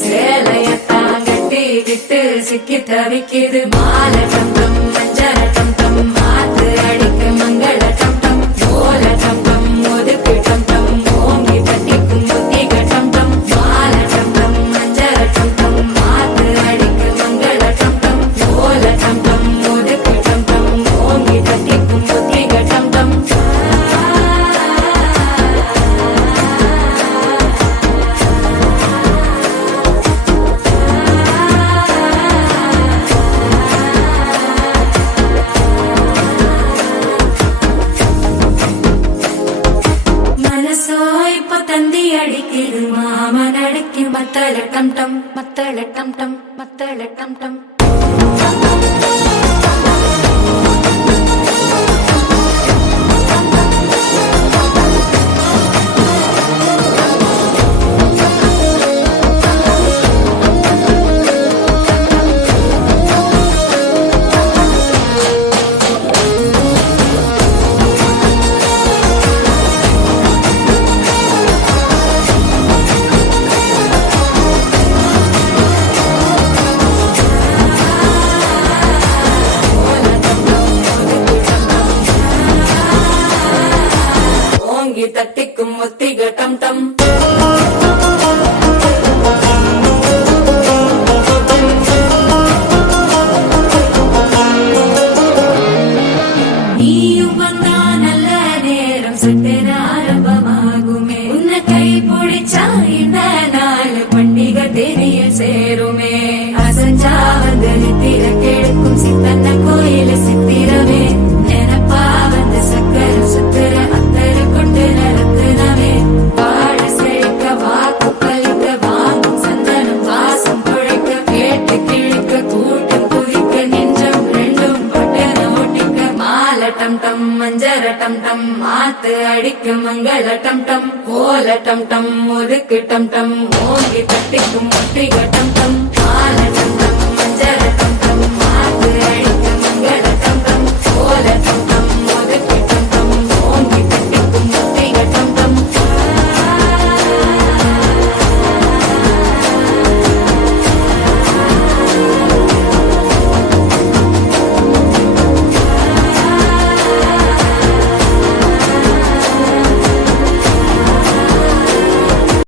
சேலையத்தான் கட்டிக்கிட்டு சிக்கி தவிக்குது மாலை டம் டம் மஞ்சள டம் டம் மாத்து அடிக்க மங்கள டம் டம் ஓல டம் டம் ஒதுக்கு டம் டம் ஓங்கி தட்டிக்கும் புத்திக டம் டம் மாலை டம் டம் மஞ்சள டம் டம் மாத்து அடிக்க மங்கள டம் டம் ஓல டம் டம் ஒதுக்கு டம் டம் ஓங்கி தட்டிக்கும் புத்திக டம் டம் தந்தி அடிக்குது மாமன் அடிக்கு மத்தள டம் டம் மத்தள டம் டம் மத்தள டம் டம் தட்டிக்கும் முத்திக டம் டம் நீயும் வந்தா நல்ல நேரம் சட்டென ஆரம்பமாகுமே உன்னை கை பிடிச்சா இந்த நாள் பண்டிகை தெரிய சேருமே அசஞ்சா வந்து நித்திர கெடுக்கும் சித்தன்ன கோயில சித்திரமே நினப்பா வந்து சக்கர சுத்திர அத்தரு கொண்டு நடத்துனவே வாழ செழிக்க வாக்கு பலிக்க வாங்கும் சந்தனம் வாசம் குழைக்க கேட்டு கிழிக்க கூட்டம் குதிக்க நெஞ்சம் ரெண்டும் பட்டன ஒட்டிக்க மாலை டம் டம் மஞ்சர டம் டம் மாத்து அடிக்க மங்கள டம் டம் ஓல டம் டம் ஒதுக்கு டம் டம் ஓங்கி தட்டிக்கும் முத்திக